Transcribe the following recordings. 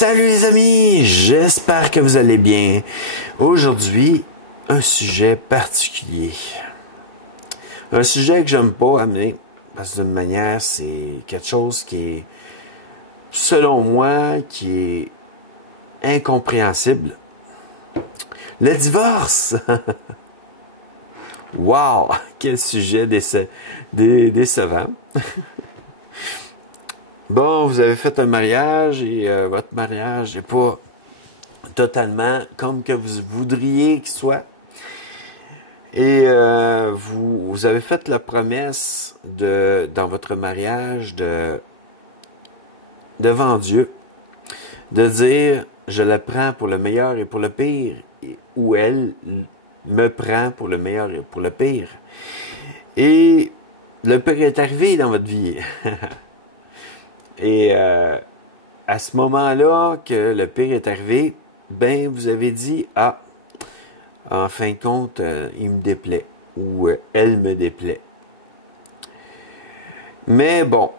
Salut les amis, j'espère que vous allez bien. Aujourd'hui, un sujet particulier. Un sujet que j'aime pas amener, parce que d'une manière, c'est quelque chose qui est, selon moi, qui est incompréhensible. Le divorce! Wow! Quel sujet décevant. Bon, vous avez fait un mariage et votre mariage n'est pas totalement comme que vous voudriez qu'il soit. Et vous avez fait la promesse dans votre mariage devant Dieu de dire je la prends pour le meilleur et pour le pire, ou elle me prend pour le meilleur et pour le pire. Et le pire est arrivé dans votre vie. Et à ce moment-là que le pire est arrivé, ben vous avez dit en fin de compte, il me déplaît ou elle me déplaît. Mais bon,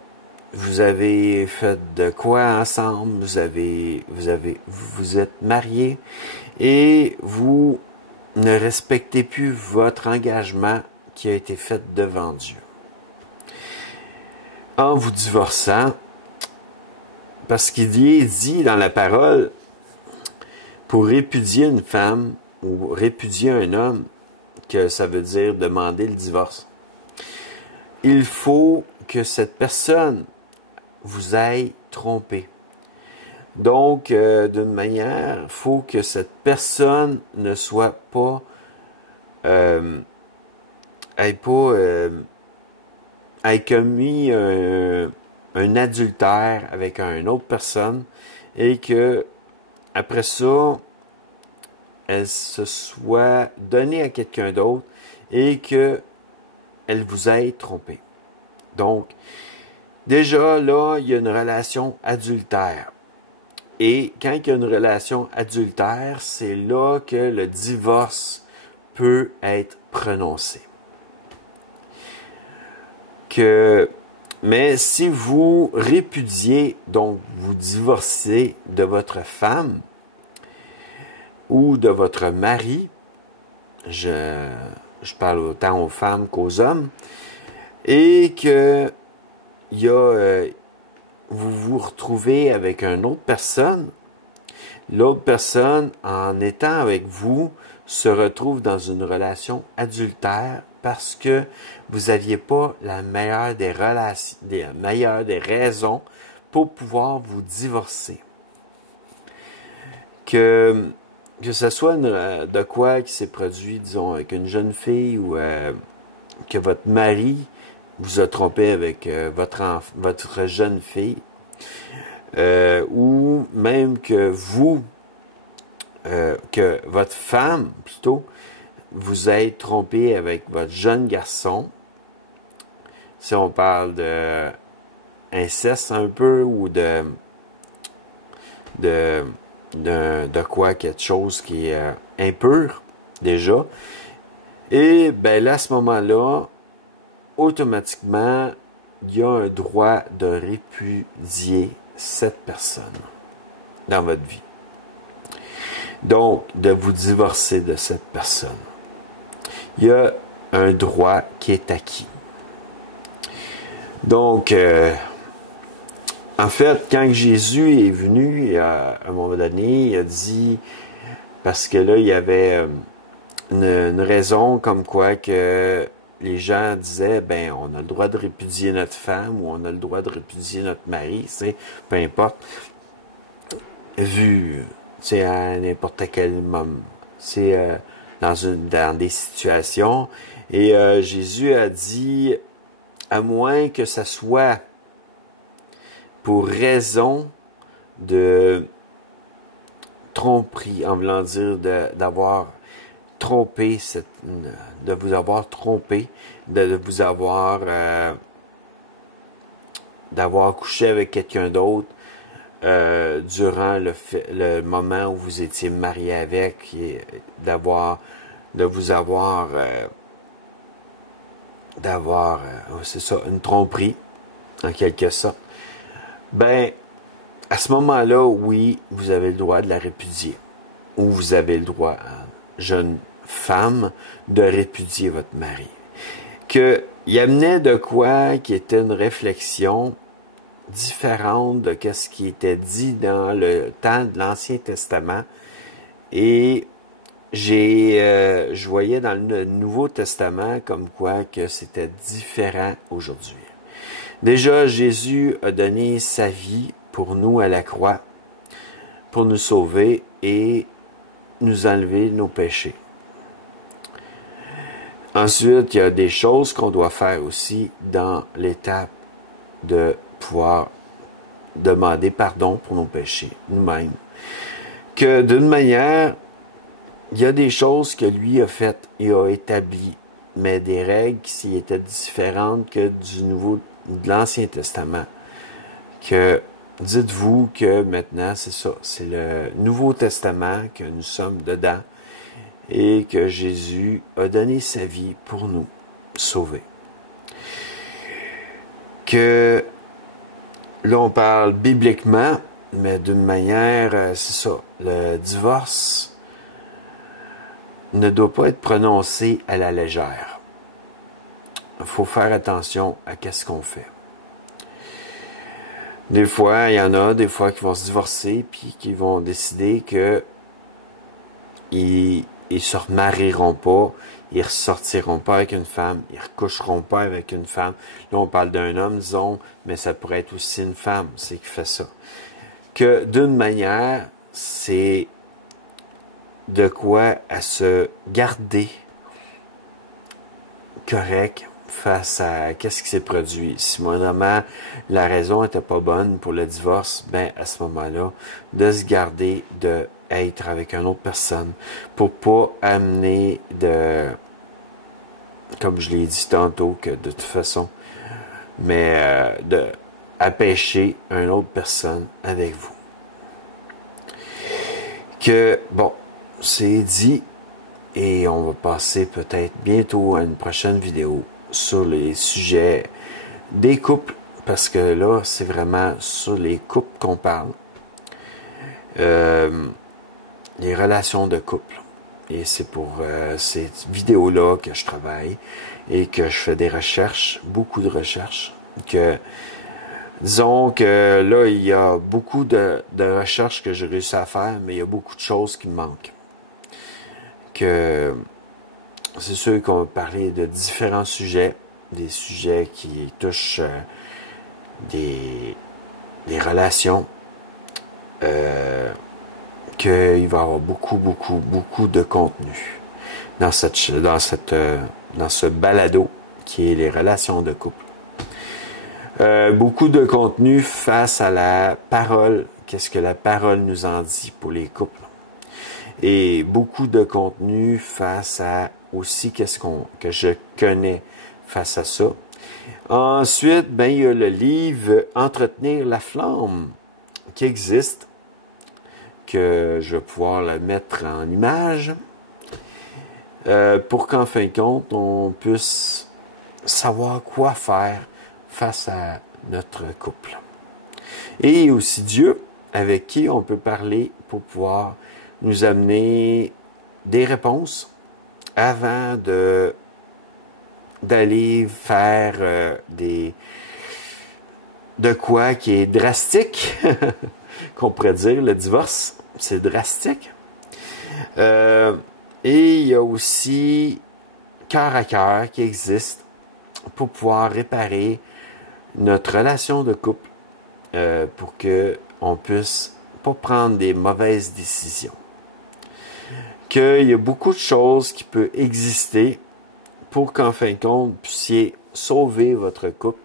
vous avez fait de quoi ensemble, vous êtes mariés et vous ne respectez plus votre engagement qui a été fait devant Dieu. En vous divorçant, parce qu'il est dit dans la parole, pour répudier une femme ou répudier un homme, que ça veut dire demander le divorce, il faut que cette personne vous ait trompé. Donc, d'une manière, il faut que cette personne ne soit pas, ait commis un adultère avec une autre personne et que après ça, elle se soit donnée à quelqu'un d'autre et que elle vous ait trompé. Donc, déjà là, il y a une relation adultère. Et quand il y a une relation adultère, c'est là que le divorce peut être prononcé. Mais si vous répudiez, donc vous divorcez de votre femme ou de votre mari, je parle autant aux femmes qu'aux hommes, et que vous vous retrouvez avec une autre personne, l'autre personne, en étant avec vous, se retrouve dans une relation adultère parce que vous n'aviez pas la meilleure des raisons pour pouvoir vous divorcer. Que ce soit de quoi qui s'est produit, disons, avec une jeune fille ou que votre mari vous a trompé avec votre jeune fille, ou même que que votre femme, plutôt, vous êtes trompé avec votre jeune garçon. Si on parle de inceste un peu, ou de quoi, quelque chose qui est impur, déjà. Et ben là, à ce moment-là, automatiquement, il y a un droit de répudier cette personne dans votre vie. Donc, de vous divorcer de cette personne. Il y a un droit qui est acquis. Donc, en fait, quand Jésus est venu, à un moment donné, il a dit, parce que là, il y avait une raison comme quoi que les gens disaient, ben, on a le droit de répudier notre femme ou on a le droit de répudier notre mari, c'est peu importe, vu, c'est à n'importe quel moment, c'est dans des situations. Et Jésus a dit, à moins que ça soit pour raison de tromperie, en voulant dire d'avoir trompé, de vous avoir trompé, de vous avoir d'avoir couché avec quelqu'un d'autre durant le moment où vous étiez marié avec, et c'est ça, une tromperie, en quelque sorte. Ben, à ce moment-là, oui, vous avez le droit de la répudier. Ou vous avez le droit, jeune femme, de répudier votre mari. Il amenait de quoi qui était une réflexion différente de ce qui était dit dans le temps de l'Ancien Testament. Et je voyais dans le Nouveau Testament comme quoi que c'était différent aujourd'hui. Déjà, Jésus a donné sa vie pour nous à la croix, pour nous sauver et nous enlever nos péchés. Ensuite, il y a des choses qu'on doit faire aussi dans l'étape de pouvoir demander pardon pour nos péchés nous-mêmes. Que d'une manière, il y a des choses que lui a faites et a établies, mais des règles qui étaient différentes que de l'Ancien Testament. Que dites-vous que maintenant, c'est ça, c'est le Nouveau Testament que nous sommes dedans et que Jésus a donné sa vie pour nous sauver. Que là, on parle bibliquement, mais d'une manière, c'est ça, le divorce ne doit pas être prononcé à la légère. Il faut faire attention à ce qu'on fait. Des fois, il y en a des fois qui vont se divorcer puis qui vont décider que ils se remarieront pas, ils ressortiront pas avec une femme, ils recoucheront pas avec une femme. Là, on parle d'un homme, disons, mais ça pourrait être aussi une femme, c'est qui fait ça. Que d'une manière, c'est de quoi à se garder correct face à qu'est-ce qui s'est produit. Si moindrement la raison n'était pas bonne pour le divorce, ben à ce moment-là, de se garder de être avec une autre personne pour pas amener comme je l'ai dit tantôt, que de toute façon, mais à pécher une autre personne avec vous. Que, bon, c'est dit, et on va passer peut-être bientôt à une prochaine vidéo sur les sujets des couples, parce que là, c'est vraiment sur les couples qu'on parle. Les relations de couple. Et c'est pour cette vidéo-là que je travaille et que je fais des recherches, beaucoup de recherches. Disons que là, il y a beaucoup de recherches que j'ai réussi à faire, mais il y a beaucoup de choses qui me manquent. Que c'est sûr qu'on va parler de différents sujets, des sujets qui touchent des relations, qu'il va y avoir beaucoup de contenu dans ce balado qui est les relations de couple. Beaucoup de contenu face à la parole, qu'est-ce que la parole nous en dit pour les couples. Et beaucoup de contenu face à aussi que je connais face à ça. Ensuite, ben, il y a le livre Entretenir la flamme qui existe, que je vais pouvoir le mettre en image pour qu'en fin de compte, on puisse savoir quoi faire face à notre couple. Et aussi Dieu, avec qui on peut parler pour pouvoir nous amener des réponses avant d'aller faire de quoi qui est drastique, qu'on pourrait dire, le divorce, c'est drastique. Et il y a aussi cœur à cœur qui existe pour pouvoir réparer notre relation de couple pour qu'on puisse pas prendre des mauvaises décisions. Qu'il y a beaucoup de choses qui peuvent exister pour qu'en fin de compte, vous puissiez sauver votre couple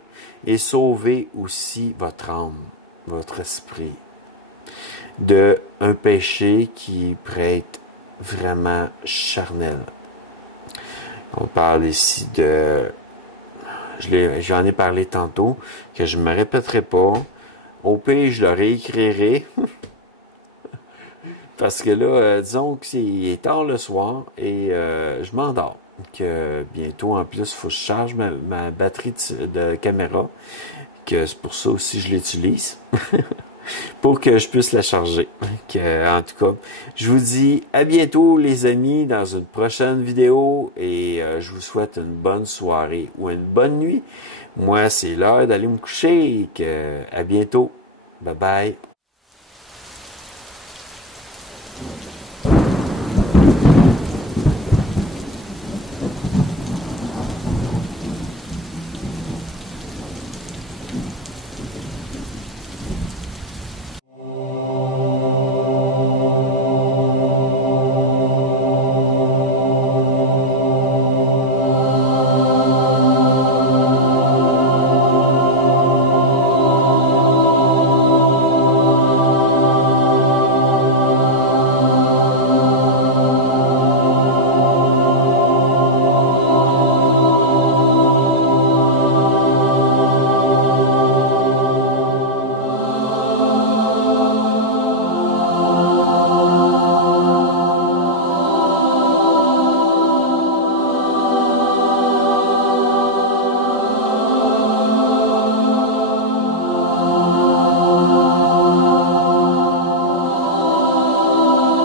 et sauver aussi votre âme, votre esprit, de un péché qui pourrait être vraiment charnel. On parle ici j'en ai parlé tantôt, que je ne me répéterai pas. Au pire, je le réécrirai. Parce que là, disons qu'il est tard le soir et je m'endors. Que bientôt, en plus, il faut que je charge ma batterie de caméra. Que c'est pour ça aussi que je l'utilise. pour que je puisse la charger. En tout cas, je vous dis à bientôt les amis dans une prochaine vidéo et je vous souhaite une bonne soirée ou une bonne nuit. Moi, c'est l'heure d'aller me coucher. À bientôt. Bye bye.